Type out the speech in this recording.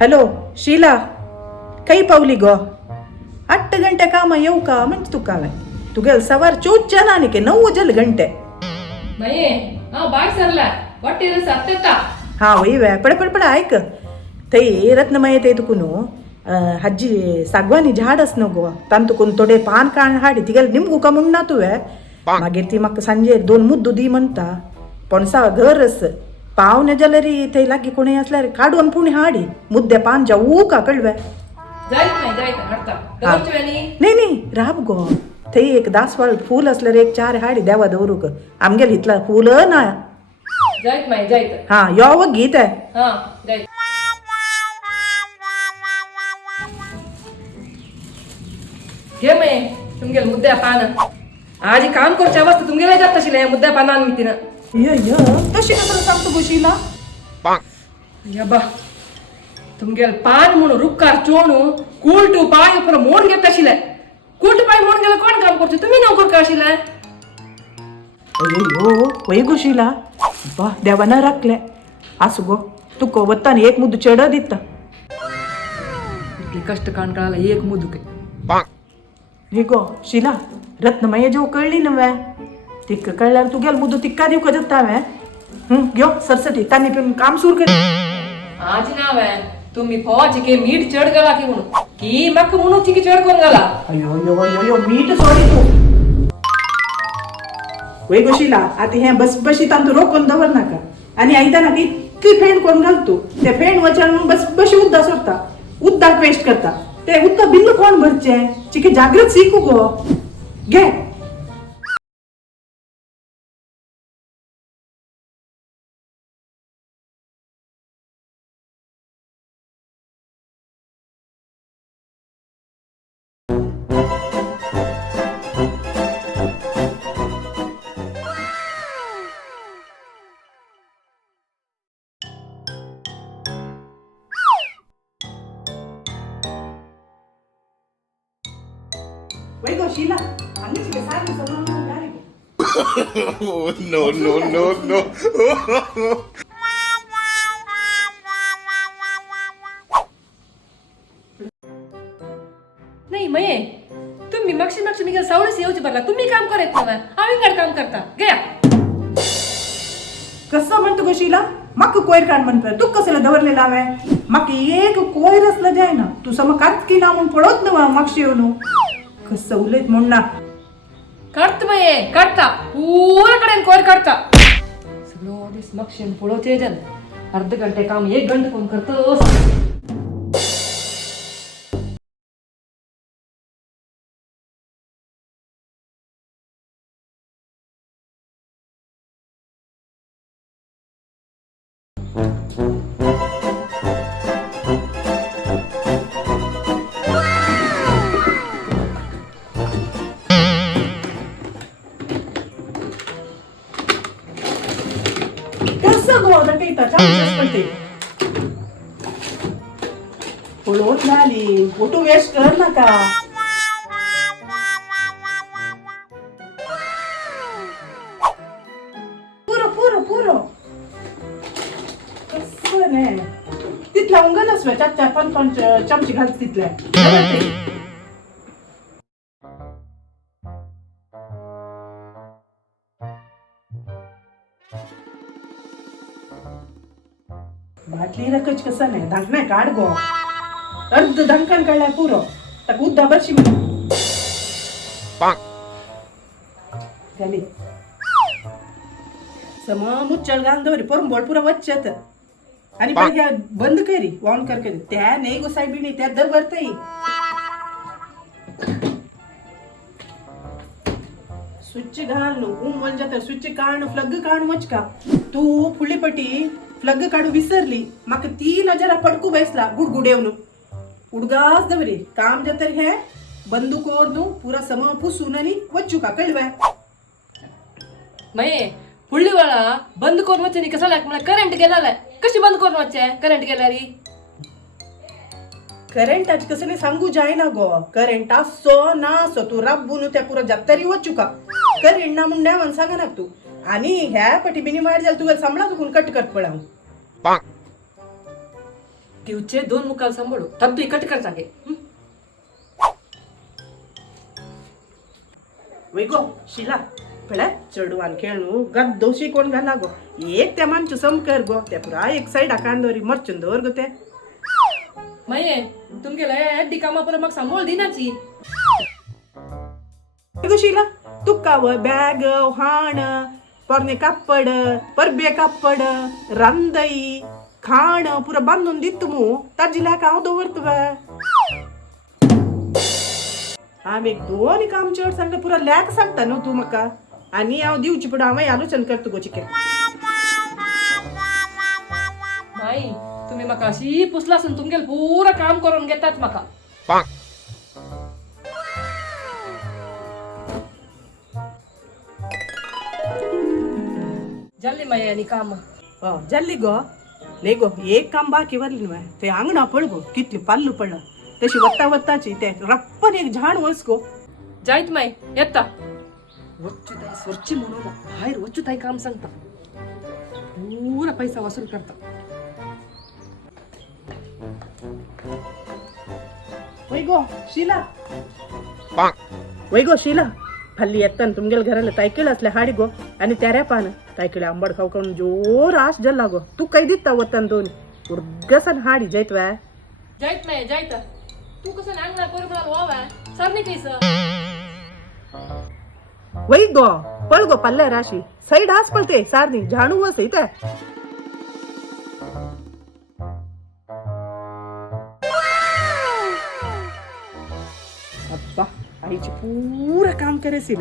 Hello Sheila काही पावली गो 8 गंटे काम येऊ का म्हणजे तू काय तुगेल सवार 14 नानिके 9 गंटे मये बाय सरला ಹೊಟ್ಟೆ ಸತ್ತತ್ತ हा वही वे पड पड पड ऐक ते रत्नमय ते तुकुनु हज्जी सागवानी झाडस नको तान तुकुन थोडे पान काण हाडी तिगेल निमगू का म्हणना तुवे मागीर ती म्हाका सांजे 2 मुद्दू दी म्हणता पणसा घरस पावने जाल्यार थंय लागीं कोणी असल्यार काडून पुणी हाडी मुद्दे पान जाऊ का कळवे जायत हाडता दवरचवेनी नाही नाही राब गो थंय एक दासवाळ फूल असल्यार एक 4 हाडी देवा दवरूक आमगेल इतला फूल ना जायत हा यो गीत आहे जायत घे मये तुमगेल मुद्द्या पान आज काम करच्या अवस्था तुमगेला जात तशिले मुद्द्या पानान मितीन य तशी कसं सांगतो गोशीला यबा तुमगेल पान म्हणून रुक्कार चोणू कुलटू पाय पुरा मोड घेत तशिले कुलटू पाय मोड गेला कोण काम करतो तुम्ही नोकर का आशिले अयो वय गोशीला बा देवानं राखले असू गो तुको वत्तानी एक मुद्दू चढ दिता इतकी कष्ट कांटाळाला एक मुदुके हे गो शिला रत्नमय जेव कळली नव्हे तिक कळल्यार तू गेल मुद्दू तिक्का दिव का जाता हांवें घेऊ सरसटी तानी पण काम सुरू कर आज नाव आहे तुम्ही फौज के मीठ चढ गेला की म्हणून की मक म्हणून ती चढ करून गेला अयो अयो अयो अयो मीठ सॉरी तू वय गोशीला आता हे बस बशी तांतू रोखून दवर नाका आणि आयताना की इतकी फेण कोण घालतो ते फेण वचन बस बशी उद्दा सोडता उद्दा वेस्ट करता ते उद्दा बिल्ल कोण भरचे चिके जागृत शिकू गो घे वय गोशीला अंगी चिके सारी समान गाली Oh, no, no, no, no. नाही मये तुम्ही मागशी मी सावळीस येऊची बरला तुम्ही काम करत ना आम्ही काम करता गया कसं म्हणतो गोशीला मक कोयर काढ म्हणतो तू कसला दवरलेला हवे मक एक कोयर असलं जाय ना तू सम कात की ना म्हणून पडत ना मागशी येऊन कसं उलट म्हणना करत मये करता पूरा कडेन कोयर करता सगळं दिस मक्षेन पळोचे जन अर्ध घंटे काम 1 घंटे कोण करतो कसं गोड ते चांगलंच पडते पळवत झाली फोटो वेस्ट कर नका पुरो पुरो पुरो कसं नाही तिथला उंगलच वे 4-5 चमचे घाल तिथल्या बाटली रकच कसं नाही धाकणे काढ गो अर्ध धंकन काढलाय पुरो तक उद्दा बरशी झाली सम मुच्चल गांधवरी परून बोल पुरा वच्चत आणि पण ह्या बंद करी ऑन कर करी त्या नाही गो साहेबिणी त्या दर भरताई स्विच घाल बोल जात स्विच काढ फ्लग काढ मचका तू फुलीपटी फ्लग काढू विसरली मग ती जरा पडकू बैसला गुडगुडेवनु उडगास दवरी काम जतर हे बंदूक ओरदू पुरा सम पुसून आणि वच्चू का कळवा मये फुडली वेळा बंद करून वच्चे नी कसं लाग मला करंट गेलाय कशी बंद करून वच्चे करंट गेल्यारी करंट आज कसं नाही सांगू जाय ना गो करंट असो ना असो तू राबून त्या पुरा जत्तरी वच्चू का करंट ना म्हणून नाही सांगा ना तू आणि ह्या पटी बिनी मार जाल तुला सांभाळा तुकून कट कट पडाव तिवचे 2 मुखाल सांभाळू तब्बी कट कर जागे वय गो शिला पळय चेडवान खेळू गद्दो शिकोण घाला गो एक त्या मानचू समकर गो त्या पुरा एक साइड कांदोरी मरचून दवर गो ते माये तुमगेला एड्डी कामा पर मग सांभाळ दिनाची गो शिला तुक्काव बॅग हाण परने कापड परबे कापड रांदई खाण पुरा बांधून दित मू ताजीला हांव दवरतव हांव एक दोन काम चड सांगता पुरा लॅक सांगता न्हू तूं म्हाका आनी हांव दिवची पुढे हांव आलोचन करता गो चिके माई तुम्ही म्हाका अशी पुसलासून तुमगेल पुरा काम करून घेतात म्हाका जल्दी माये आणि काम जल्ली गो ले गो एक काम बाकी वरली न्हू ते आंगणा पळ गो कितली पाल्लू पडलं तशी वत्ता वत्ताची ते रप्पन एक झाड वच गो जायत माई येता वच्चुताई स्वच्छ म्हणून बाहेर वच्चुताई काम सांगता पुरा पैसा वसूल करता वय गो शिला वय गो शिला फाल्ली येत्तान तुमगेल घराला तायकेळ असले हाडी गो आणि त्याऱ्या पान तायकेळे आंबड खाऊ खाऊन जोर आस जल्ला गो तू काही दिता वत्तान दोन उर्गसन हाडी जैत वय जायत माये जायत तू कसं नांगला पोरबळा वावा सरनी कैस वय गो पळ गो पल्ल्या राशी सैड हास पळते सारनी झाणू वस इथे अब्बा आईची पूरा काम करेसिल